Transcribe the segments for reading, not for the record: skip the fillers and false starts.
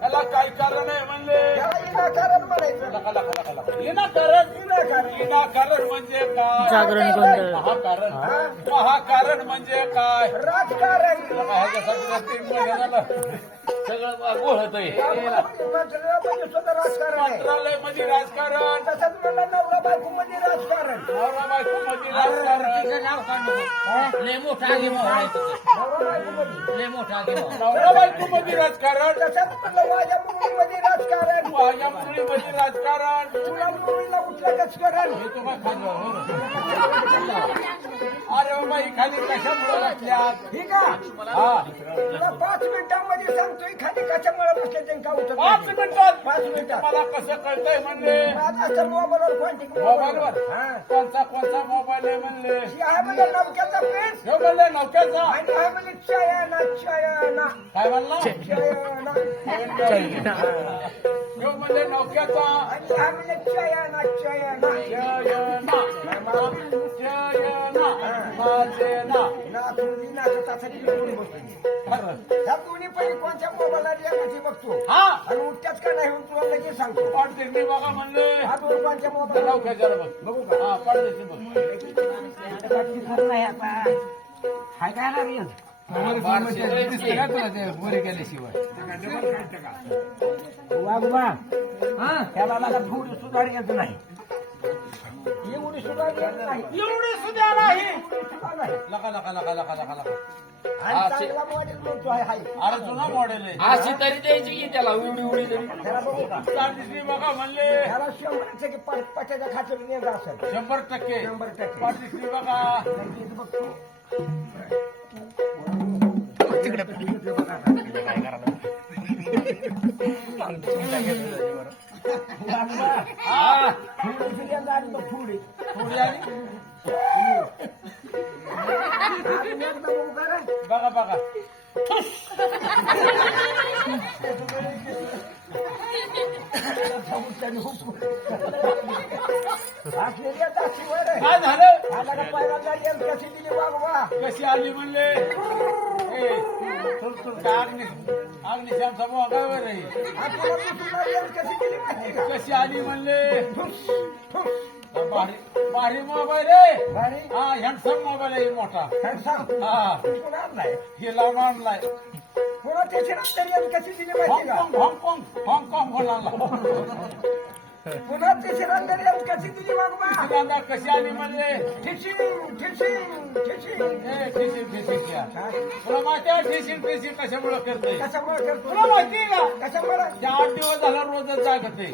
त्याला काही कारण आहे म्हणले. विनाकारण म्हणायचं. विनाकारण म्हणजे काय? जागरण गोंधळ. महाकारण म्हणजे काय? राजकारण. ह्याच्यासाठी 3 महिने झालं सगळं गोळत आहे. मंत्रालयामध्ये सुद्धा राजकारण आहे. मंत्रालय मध्ये राजकारण, तसंच म्हणलं नवरा बायको मध्ये राजकारण. नवरा बायको मध्ये राजकारण, नाव काढू लय मोठा आगी मोहरायचं नवरा बायको मध्ये. लय मोठा आगी मोहर नवरा बायको मध्ये राजकारण, तसंच म्हणलं माझ्या मुलीमध्ये राजकारण. माझ्या मुलीमध्ये राजकारण. तुला मुलीला उठलं करण. हे तुम्हाला खाल्लं हो. अरे बाबा ही खाली कशामुळे बसल्यात? ठीक आहे. हा तुला 5 मिनिटांमध्ये सांगतोय खाली कशामुळे बसले ते का उठत 5 मिनिटात 5 मिनिटात. मला कसं कळतंय म्हणले? माझा असं मोबाईलवर कॉन्टॅक्ट मोबाईलवर हा. कोणता मोबाईल आहे म्हणले? ही आहे म्हणजे नवक्याचा पेस. हे म्हणले नौक्याचा. आणि आहे म्हणजे चयना चयना काय म्हणला? चयना. हे म्हणले नौक्याचा. आणि हा म्हणजे चयना चयना. जयना जयना माझे ना. नाचुरी नाचतासाठी बोलून बसतो. खरं. ह्या दोन्ही पैकी कोणत्या मोबाईलला द्यायची बघतो. हा आणि उठत्याच का नाही तुला लगेच सांगतो. पाडदेशी बघा म्हणले. हा दोन कोणत्या मोबाईल नौक्याच्या बघ. बघू का? हा पाडदेशी बघ. खरं नाही आता हाय काय ना रे वागवा त्याला लागा थोडी सुधार घ्यायचं नाही. एवढी सुधार घ्यायचं नाही. एवढी सुद्धा नाही. सुधार नाही. लका लका लका लका लका लका. आणि चांगला मॉडेल म्हणतो आहे हाय. अरे जुना मॉडेल आहे. अशी तरी द्यायची की त्याला उडी उडी तरी त्याला बघू का? पाडदेशी बघा म्हणले. त्याला 100% पाट्याच्या खात्यावर नेलं असेल. 100%. 100%. पाडदेशी बघा. लगेच बघतो. हा थोडीशी द्या आणि मग थोडी. थोडी आली. अजून एकदा बघू का रे? बघा बघा. असलेल्या दासीवर आहे. काय झालं? आला का पहिला गाडी आणि कशी दिली वागवा. कशी आली म्हणले? ए, काय अग्निशामचा मोगावर आहे. आणि तुला दुसरी गाडी आणि कशी दिली माहिती का? कशी आली म्हणले? ठुस, ठुस. भारी मोबाईल आहे. गाडी हा हँडसम मोबाईल आहे मोठा. सांग. हा कोण आणलाय? हे लावून आणलाय. कोणा त्याची रात्री आणि कशी दिली माहिती का? हाँगकाँग होणार. पुन्हा त्याची रात्री आणि कशी दिली वागवा. कशी आली म्हणले? ठिशिंग, ठिशिंग, ठिशिंग. ए, ठिसिंग ठिसिंग या. तुला माहिती आहे ठिसिंग ठिसिंग कशामुळे करते? कशामुळे करतो? तुला माहिती आहे का? कशामुळे? या 8 दिवस झाला रोजच जागते.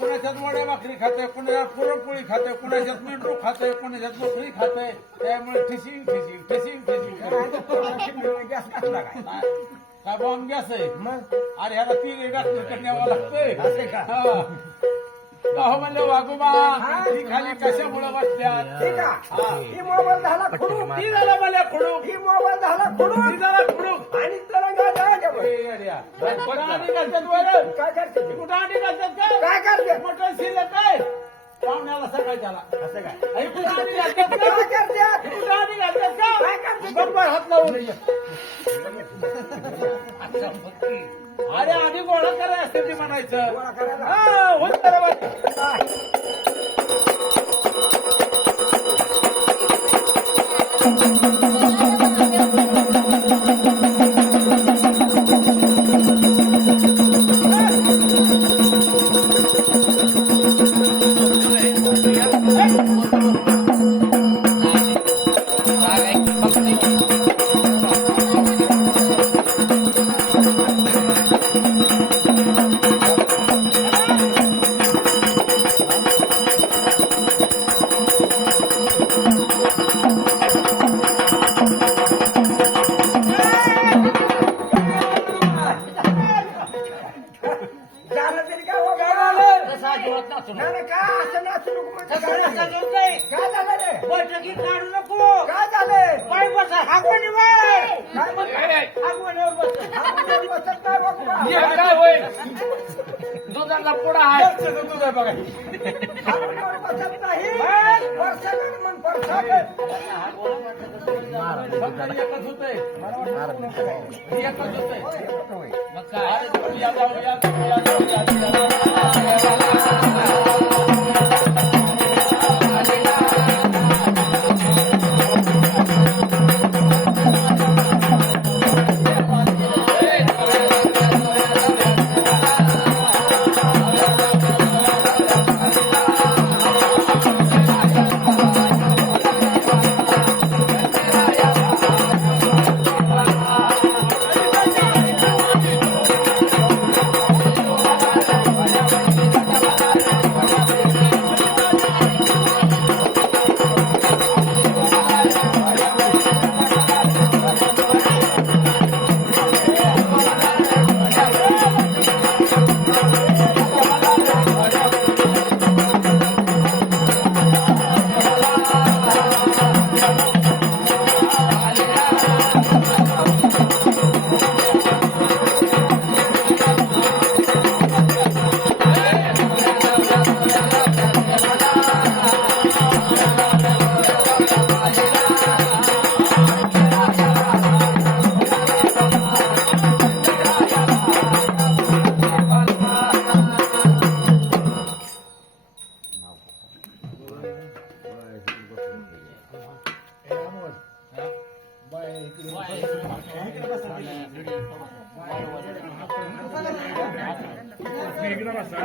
कुणाच्यात वड्या भाकरी खाते, कुणाच्यात पुरणपोळी खाते, कुणाच्यात मेंढरू खाते, कुणाच्यात लोकरी खाते. त्यामुळे ठिसिंग ठिसिंग ठिसिंग ठिसिंग. गॅस घातला काय? काय बॉम्ब गॅस आहे? मग अरे ह्याला 3 डॉक्टर न्यावं लागतंय. असं का? हा. अहो म्हणलं वागोबा ही खाली कशामुळे बसल्यात? ठीक आहे. ही मोबाईल झाला खुडू. ती झाला मला खुडू. ही मोबाईल झाला खुडू. ती झाला खुडू. आणि त्याला गाड्या ए, अड्या. कुठं अंडी घालतात बरं? काय करते ते? कुठं अंडी घालतात का? काय करते? मटण शिल्लक काय? पाहुण्याला सकाळच्याला. असं काय? अरे कुठं अंडी घालतात का? काय करते? कुठं अंडी घालतात का? काय करते? बरोबर हात लावून ये. अरे आधी गोळा करायला असते ते म्हणायचं. गोळा करायला. हा होत बरोबर. झालं तरी काय हो? काय झालं? तसा अजिबात नाचू नाही, नाही, काय असं नाचू नको म्हणजे तसं काय नका झालं? करू काय? काय झालं रे? बैठकी काढू नको काय झालंय? पाय बसा हागवणी वर काय म्हणतो? हागवणीवर बस आपण बसत नाही बाबा. हे काय होय? दुधाचा पुडा आहे जास्त दूध आहे बघा. आपण बसत नाही. परसागत म्हण, परसागत. फक्त एकच होतंय. एकच होतंय. इकडे बसा.